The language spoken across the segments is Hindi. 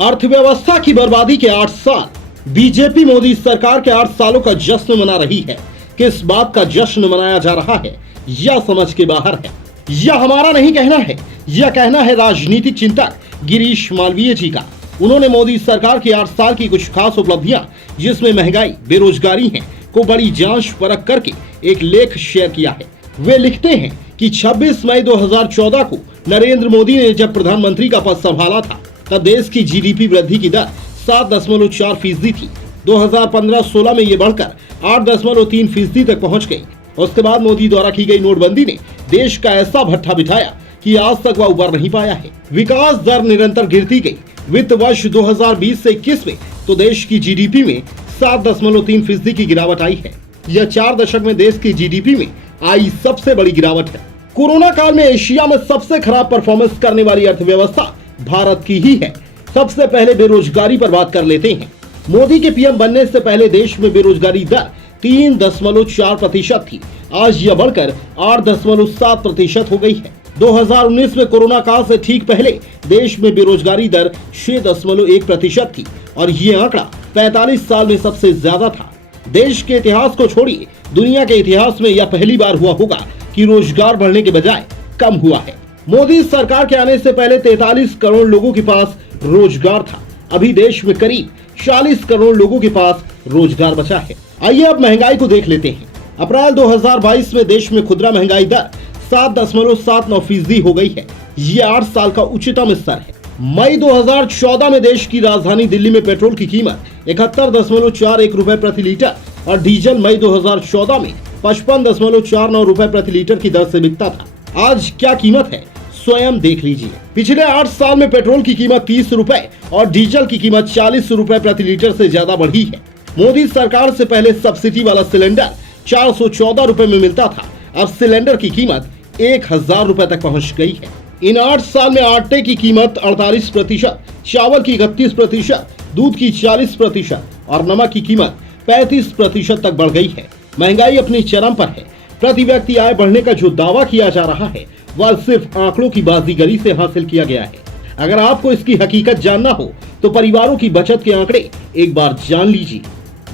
अर्थव्यवस्था की बर्बादी के 8 साल, बीजेपी मोदी सरकार के 8 सालों का जश्न मना रही है। किस बात का जश्न मनाया जा रहा है यह समझ के बाहर है। यह हमारा नहीं कहना है, यह कहना है राजनीतिक चिंतक गिरीश मालवीय जी का। उन्होंने मोदी सरकार की 8 साल की कुछ खास उपलब्धियां, जिसमें महंगाई, बेरोजगारी है, को बड़ी जांच परख करके एक लेख शेयर किया है। वे लिखते हैं कि 26 मई 2014 को नरेंद्र मोदी ने जब प्रधानमंत्री का पद संभाला था, तब देश की जीडीपी वृद्धि की दर 7.4% थी। 2015-16 में ये बढ़कर 8.3% तक पहुंच गई। उसके बाद मोदी द्वारा की गई नोटबंदी ने देश का ऐसा भट्ठा बिठाया कि आज तक वह उबर नहीं पाया है। विकास दर निरंतर गिरती गई। वित्त वर्ष 2020 से 21 में तो देश की जीडीपी में 7.3% की गिरावट आई है। यह 4 दशक में देश की जीडीपी में आई सबसे बड़ी गिरावट है। कोरोना काल में एशिया में सबसे खराब परफॉर्मेंस करने वाली अर्थव्यवस्था भारत की ही है। सबसे पहले बेरोजगारी पर बात कर लेते हैं। मोदी के पीएम बनने से पहले देश में बेरोजगारी दर 3.4% थी। आज यह बढ़कर 8.7% हो गई है। 2019 में कोरोना काल से ठीक पहले देश में बेरोजगारी दर 6.1% थी और ये आंकड़ा 45 साल में सबसे ज्यादा था। देश के इतिहास को छोड़िए, दुनिया के इतिहास में यह पहली बार हुआ होगा कि रोजगार बढ़ने के बजाय कम हुआ है। मोदी सरकार के आने से पहले 43 करोड़ लोगों के पास रोजगार था। अभी देश में करीब 40 करोड़ लोगों के पास रोजगार बचा है। आइए अब महंगाई को देख लेते हैं। अप्रैल 2022 में देश में खुदरा महंगाई दर 7.79% हो गई है। ये 8 साल का उच्चतम स्तर है। मई 2014 में देश की राजधानी दिल्ली में पेट्रोल की कीमत 71.41 रुपए प्रति लीटर और डीजल मई 2014 में 55.49 रुपए प्रति लीटर की दर से बिकता था। आज क्या कीमत है स्वयं देख लीजिए। पिछले 8 साल में पेट्रोल की कीमत 30 रुपए और डीजल की कीमत 40 रुपए प्रति लीटर से ज्यादा बढ़ी है। मोदी सरकार से पहले सब्सिडी वाला सिलेंडर 414 रुपए में मिलता था। अब सिलेंडर की कीमत 1000 रुपए तक पहुंच गई है। इन 8 साल में आटे की कीमत 48%, चावल की 31%, दूध की 40% और नमक की कीमत 35% तक बढ़ गई है। महंगाई अपनी चरम पर है। प्रति व्यक्ति आय बढ़ने का जो दावा किया जा रहा है वह सिर्फ आंकड़ों की बाजीगरी से हासिल किया गया है। अगर आपको इसकी हकीकत जानना हो तो परिवारों की बचत के आंकड़े एक बार जान लीजिए।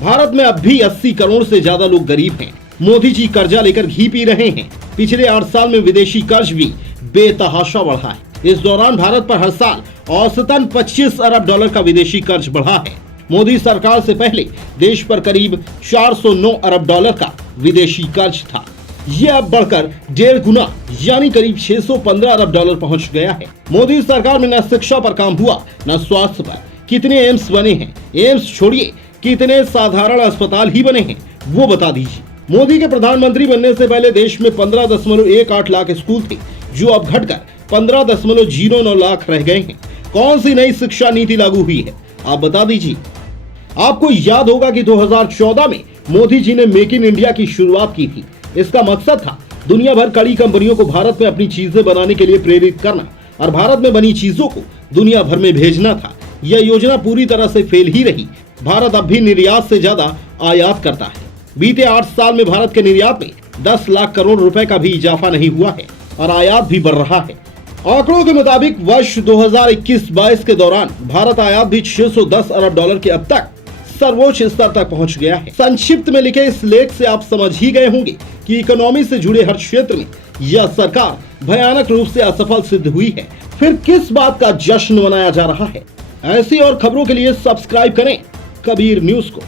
भारत में अब भी 80 करोड़ से ज्यादा लोग गरीब हैं। मोदी जी कर्जा लेकर घी पी रहे हैं। पिछले 8 साल में विदेशी कर्ज भी बेतहाशा बढ़ा है। इस दौरान भारत पर हर साल औसतन 25 अरब डॉलर का विदेशी कर्ज बढ़ा है। मोदी सरकार से पहले देश पर करीब 409 अरब डॉलर का विदेशी कर्ज था। यह अब बढ़कर 1.5 गुना यानी करीब 615 अरब डॉलर पहुंच गया है। मोदी सरकार में न शिक्षा पर काम हुआ न स्वास्थ्य पर। कितने एम्स बने हैं? एम्स छोड़िए, कितने साधारण अस्पताल ही बने हैं वो बता दीजिए। मोदी के प्रधानमंत्री बनने से पहले देश में 15.18 लाख स्कूल थे, जो अब घटकर 15.09 लाख रह गए हैं। कौन सी नई शिक्षा नीति लागू हुई है आप बता दीजिए। आपको याद होगा कि 2014 में मोदी जी ने मेक इन इंडिया की शुरुआत की थी। इसका मकसद था दुनिया भर कड़ी कंपनियों को भारत में अपनी चीजें बनाने के लिए प्रेरित करना और भारत में बनी चीजों को दुनिया भर में भेजना था। यह योजना पूरी तरह से फेल ही रही। भारत अब भी निर्यात से ज्यादा आयात करता है। बीते 8 साल में भारत के निर्यात में 10 लाख करोड़ रुपए का भी इजाफा नहीं हुआ है और आयात भी बढ़ रहा है। आंकड़ों के मुताबिक वर्ष 2021-22 के दौरान भारत आयात भी 610 अरब डॉलर के अब तक सर्वोच्च स्तर तक पहुंच गया है। संक्षिप्त में लिखे इस लेख से आप समझ ही गए होंगे कि इकोनॉमी से जुड़े हर क्षेत्र में यह सरकार भयानक रूप से असफल सिद्ध हुई है। फिर किस बात का जश्न मनाया जा रहा है? ऐसी और खबरों के लिए सब्सक्राइब करें कबीर न्यूज को।